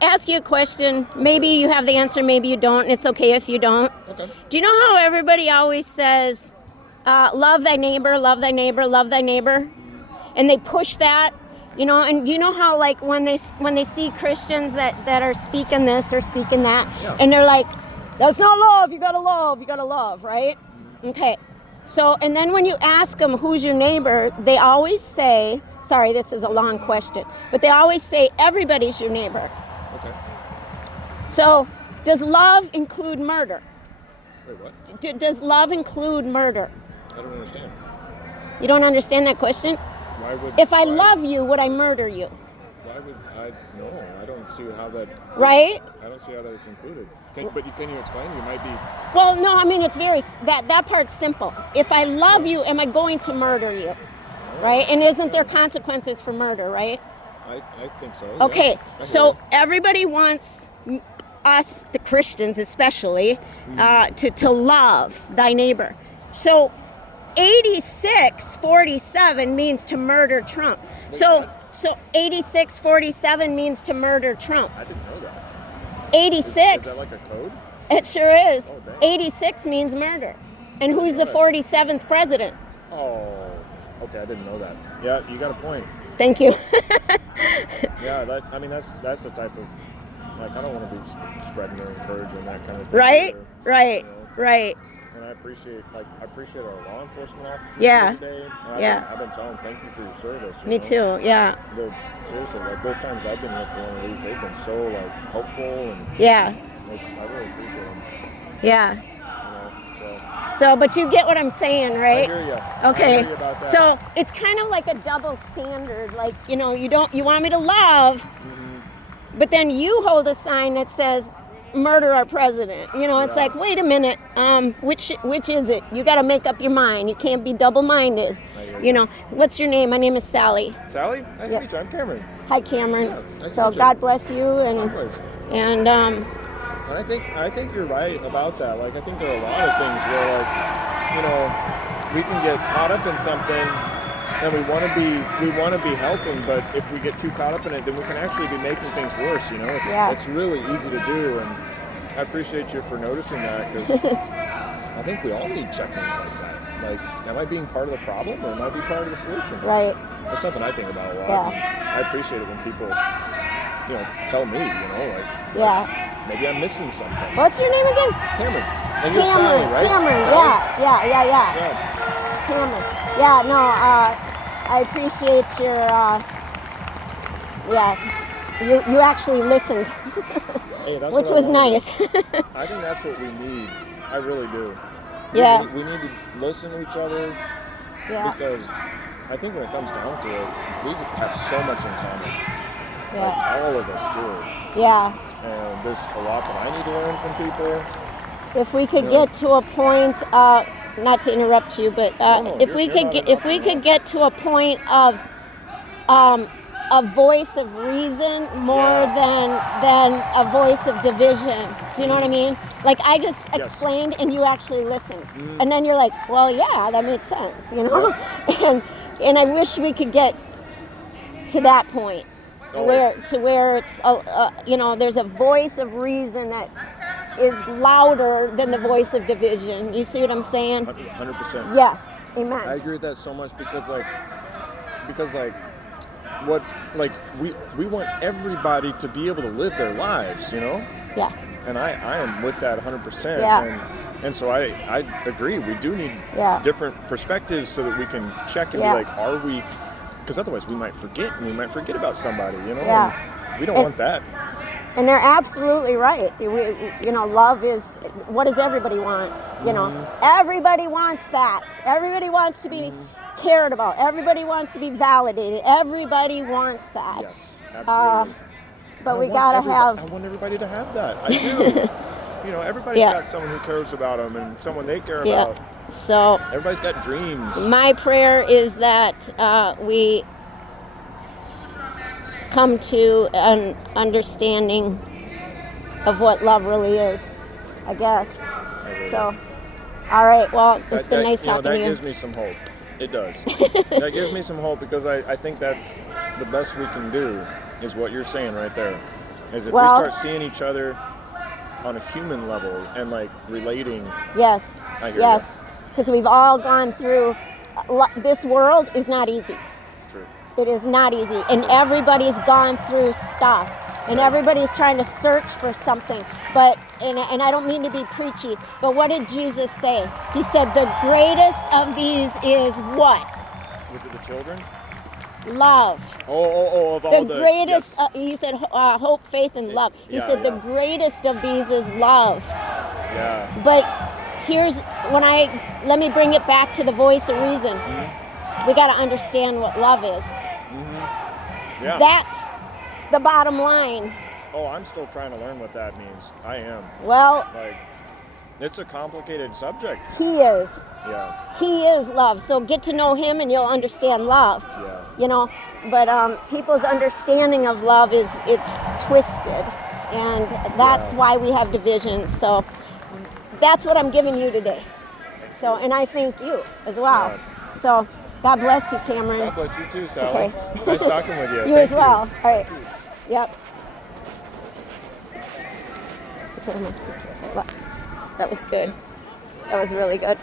I ask you a question? Maybe you have the answer, maybe you don't, and it's okay if you don't. Okay. Do you know how everybody always says, love thy neighbor, love thy neighbor, love thy neighbor? And they push that, and do you know how, like, when they see Christians that are speaking this or speaking that, and they're like, that's not love, you gotta love, right? Okay. So, and then when you ask them who's your neighbor, they always say, sorry, this is a long question, but they always say everybody's your neighbor. Okay. So, does love include murder? Wait, what? Does love include murder? I don't understand. You don't understand that question? Why would? If I love you, would I murder you? Why would I? No, I don't see how that. Right? I don't see how that is included. Can you explain? You might be. Well, no, I mean, it's that part's simple. If I love you, am I going to murder you? Right? And isn't there consequences for murder, right? I think so. Okay, yeah. So everybody wants us, the Christians especially, to love thy neighbor. So 8647 means to murder Trump. So 8647 means to murder Trump. I didn't know that. 86. Is that like a code? It sure is. Oh, dang. 86 means murder. And who's the 47th president? Oh, okay, I didn't know that. Yeah, you got a point. Thank you. Yeah, that's the type of, like, I don't want to be spreading or encouraging that kind of thing. Right, either, right, right. And I appreciate our law enforcement officers Yeah. today. And I've been telling them, thank you for your service. Me too, yeah. Seriously, like, both times I've been here for one of these, they've been so, like, helpful and yeah. Like, I really appreciate them. Yeah. So, but you get what I'm saying, right? I hear you. Okay. I hear you about that. So it's kind of like a double standard. Like, you want me to love, but then you hold a sign that says murder our president. It's like, wait a minute, which is it? You got to make up your mind. You can't be double-minded. What's your name? My name is Sally. Sally? Nice to meet you. I'm Cameron. Hi, Cameron. Yeah, nice so to meet you. God bless you, Likewise. and I think you're right about that. Like, I think there are a lot of things where, like, we can get caught up in something and we want to be helping, but if we get too caught up in it, then we can actually be making things worse. It's really easy to do, and I appreciate you for noticing that, because I think we all need check-ins like that. Like, am I being part of the problem, or am I being part of the solution? Right. That's something I think about a lot. Yeah. I appreciate it when people, tell me, maybe I'm missing something. What's your name again? Cameron. And you're Sally, right? Cameron, Sally? yeah. Cameron. Yeah, no, I appreciate your, you actually listened, Hey, that's which what I was wanted. nice. I think that's what we need. I really do. Yeah. We need to listen to each other, because I think when it comes down to it, we have so much in common. Yeah. Like, all of us do. Yeah. And there's a lot that I need to learn from people. If we could get to a point, not to interrupt you, but if we could get to a point of a voice of reason more than a voice of division. Do you know what I mean? Like, I just explained and you actually listened. And then you're like, well, yeah, that makes sense, and I wish we could get to that point where it's, there's a voice of reason that is louder than the voice of division. You see what I'm saying? 100%. Yes. Amen. I agree with that so much, because we want everybody to be able to live their lives, Yeah. And I am with that 100%. Yeah. And so I agree. We do need different perspectives so that we can check and be like, are we? Because otherwise we might forget, and we might forget about somebody, Yeah. And we don't want that. And they're absolutely right. Love is, what does everybody want? Everybody wants that. Everybody wants to be cared about. Everybody wants to be validated. Everybody wants that. Yes, absolutely. But we gotta have. I want everybody to have that. I do. Everybody's got someone who cares about them and someone they care about. So everybody's got dreams. My prayer is that we come to an understanding of what love really is, I guess. So, all right, well, it's been nice talking to you. That gives me some hope. It does. That gives me some hope, because I think that's the best we can do, is what you're saying right there. is if Well- we start seeing each other on a human level and like relating. Yes. I hear Yes. Because we've all gone through. This world is not easy. True. It is not easy, and everybody's gone through stuff, and everybody's trying to search for something. But and I don't mean to be preachy, but what did Jesus say? He said the greatest of these is what? Was it the children? Love. Oh, of all The the greatest. yes. He said hope, faith, and love. He Yeah, said the yeah. greatest of these is love. Yeah. But let me bring it back to the voice of reason. Mm-hmm. We got to understand what love is. Yeah. That's the bottom line. Oh, I'm still trying to learn what that means. I am. Well, Like, it's a complicated subject. he is. Yeah. He is love. So get to know him and you'll understand love. Yeah. You know, but people's understanding of love it's twisted. And that's why we have divisions. So that's what I'm giving you today. So, and I thank you as well. Yeah. So God bless you, Cameron. God bless you too, Sally. Okay. Nice talking with you. You Thank as well. All right. Yep. That was good. That was really good.